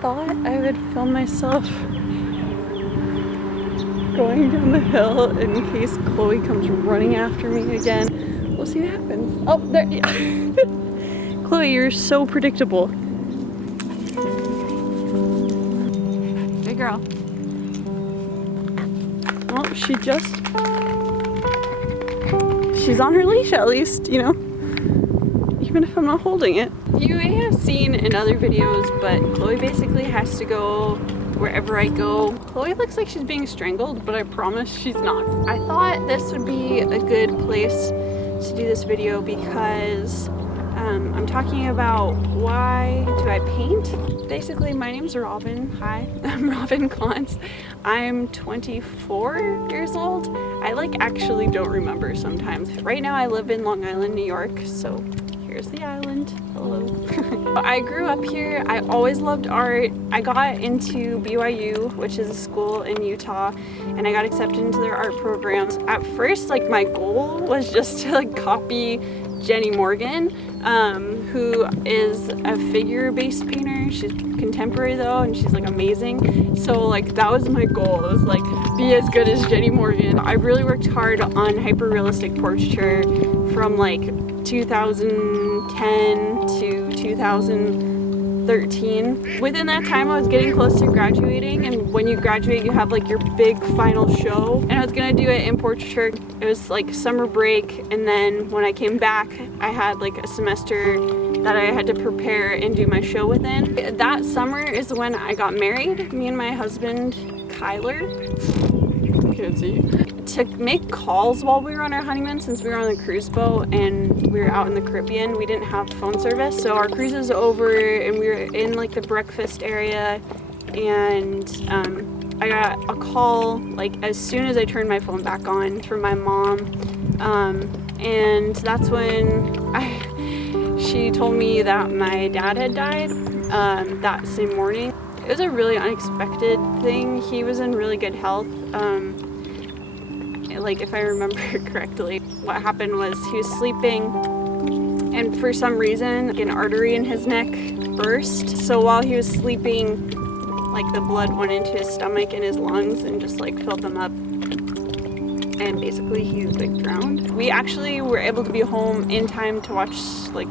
thought I would film myself going down the hill in case Chloe comes running after me again. We'll see what happens. Oh, there. Yeah. Chloe, you're so predictable. Good girl. Well, she's on her leash at least, you know, even if I'm not holding it. You may have seen in other videos, but Chloe basically has to go wherever I go. Chloe looks like she's being strangled, but I promise she's not. I thought this would be a good place to do this video because I'm talking about why do I paint? Basically, my name's Robin. Hi, I'm Robin Klontz. I'm 24 years old. I actually don't remember sometimes. Right now I live in Long Island, New York, so here's the island. Hello. I grew up here. I always loved art. I got into BYU, which is a school in Utah, and I got accepted into their art programs. At first, my goal was just to copy Jenny Morgan, who is a figure-based painter. She's contemporary though, and she's amazing. So that was my goal. It was be as good as Jenny Morgan. I really worked hard on hyper-realistic portraiture from 2010 to 2013. Within that time, I was getting close to graduating, and when you graduate, you have your big final show. And I was gonna do it in portraiture. It was summer break, and then when I came back, I had a semester that I had to prepare and do my show within. That summer is when I got married. Me and my husband, Kyler, can't see, to make calls while we were on our honeymoon, since we were on the cruise boat and we were out in the Caribbean. We didn't have phone service, so our cruise was over and we were in the breakfast area, and I got a call as soon as I turned my phone back on from my mom, and that's when she told me that my dad had died that same morning. It was a really unexpected thing. He was in really good health. If I remember correctly, what happened was he was sleeping, and for some reason an artery in his neck burst. So while he was sleeping, the blood went into his stomach and his lungs and just filled them up, and basically he drowned. We actually were able to be home in time to watch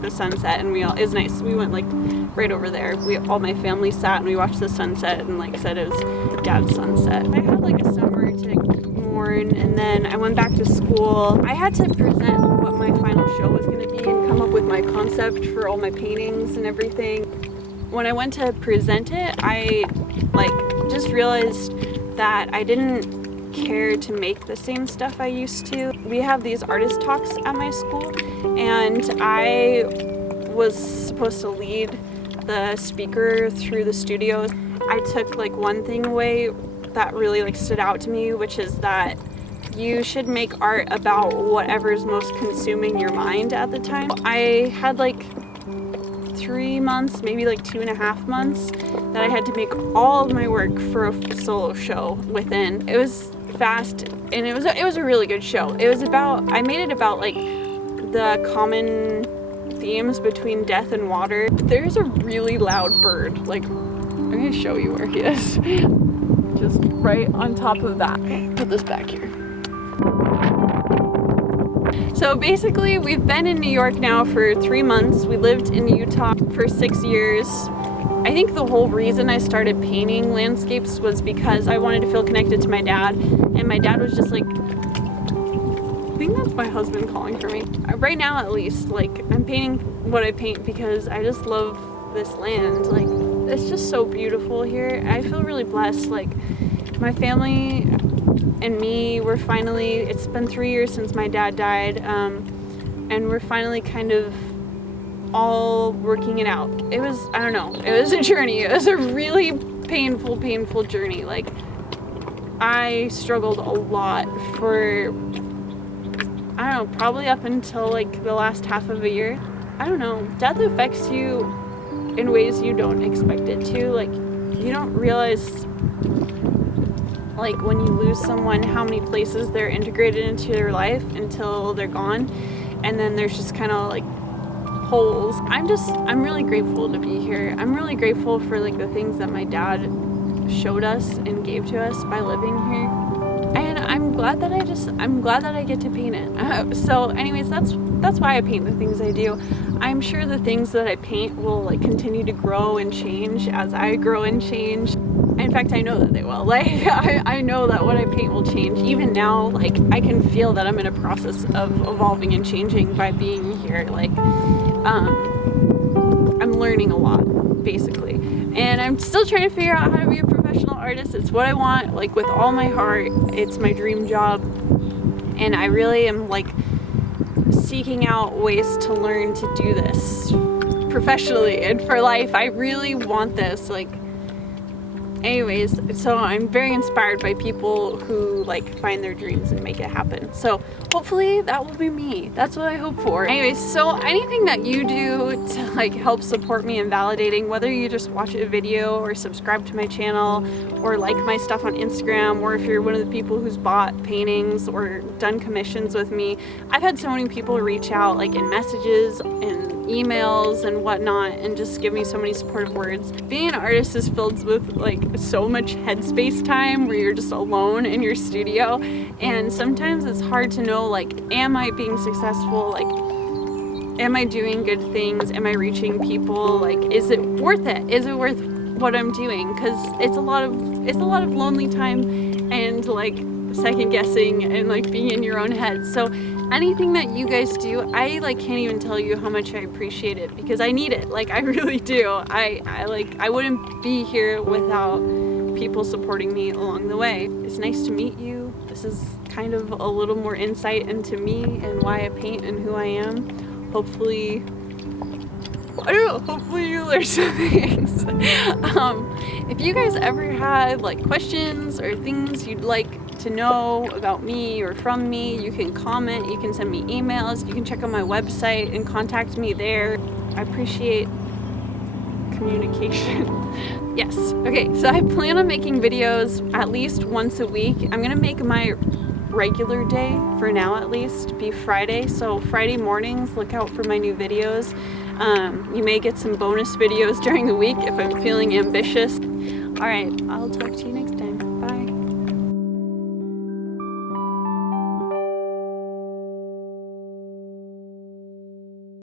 the sunset, and it was nice. We went right over there. All my family sat and we watched the sunset, and said it was the dad's sunset. I had a summer to mourn, and then I went back to school. I had to present what my final show was going to be and come up with my concept for all my paintings and everything. When I went to present it, I just realized that I didn't care to make the same stuff I used to. We have these artist talks at my school, and I was supposed to lead the speaker through the studios. I took one thing away that really stood out to me, which is that you should make art about whatever's most consuming your mind at the time. I had 3 months, maybe 2.5 months, that I had to make all of my work for a solo show within. It was fast, and it was a really good show. It was I made it about the common themes between death and water. There's a really loud bird. I'm gonna show you where he is. Just right on top of that. Put this back here. So basically, we've been in New York now for 3 months. We lived in Utah for 6 years. I think the whole reason I started painting landscapes was because I wanted to feel connected to my dad, and my dad was just I think that's my husband calling for me. Right now, at least, I'm painting what I paint because I just love this land. It's just so beautiful here. I feel really blessed. My family and me, it's been 3 years since my dad died, and we're finally kind of all working it out. It was, I don't know, it was a journey. It was a really painful journey. I struggled a lot for, I don't know, probably up until the last half of a year. I don't know, death affects you in ways you don't expect it to. You don't realize when you lose someone, how many places they're integrated into your life until they're gone. And then there's just kind of holes. I'm really grateful to be here. I'm really grateful for like the things that my dad showed us and gave to us by living here. And I'm glad that I get to paint it. So anyways, that's why I paint the things I do. I'm sure the things that I paint will like continue to grow and change as I grow and change. In fact, I know that they will. Like, I know that what I paint will change. Even now, like, I can feel that I'm in a process of evolving and changing by being here. Like, I'm learning a lot, basically. And I'm still trying to figure out how to be a professional artist. It's what I want, like, with all my heart. It's my dream job. And I really am, like, seeking out ways to learn to do this professionally and for life. I really want this, like, anyways, so I'm very inspired by people who like find their dreams and make it happen. So hopefully that will be me. That's what I hope for. Anyways, so anything that you do to like help support me in validating, whether you just watch a video or subscribe to my channel or like my stuff on Instagram, or if you're one of the people who's bought paintings or done commissions with me. I've had so many people reach out like in messages and emails and whatnot and just give me so many supportive words. Being an artist is filled with like so much headspace time where you're just alone in your studio, and sometimes it's hard to know like, am I being successful? Like, am I doing good things? Am I reaching people? Like, is it worth it? Is it worth what I'm doing? Because it's a lot of lonely time and like second guessing and like being in your own head. So anything that you guys do, I like can't even tell you how much I appreciate it, because I need it. Like, I really do. I wouldn't be here without people supporting me along the way. It's nice to meet you. This is kind of a little more insight into me and why I paint and who I am. Hopefully, I don't know, hopefully you learn some things. If you guys ever have like questions or things you'd like to know about me or from me, you can comment, you can send me emails, you can check out my website and contact me there. I appreciate communication. Yes. Okay, so I plan on making videos at least once a week. I'm gonna make my regular day, for now at least, be Friday. So Friday mornings, look out for my new videos. You may get some bonus videos during the week if I'm feeling ambitious. All right, I'll talk to you next time. Bye.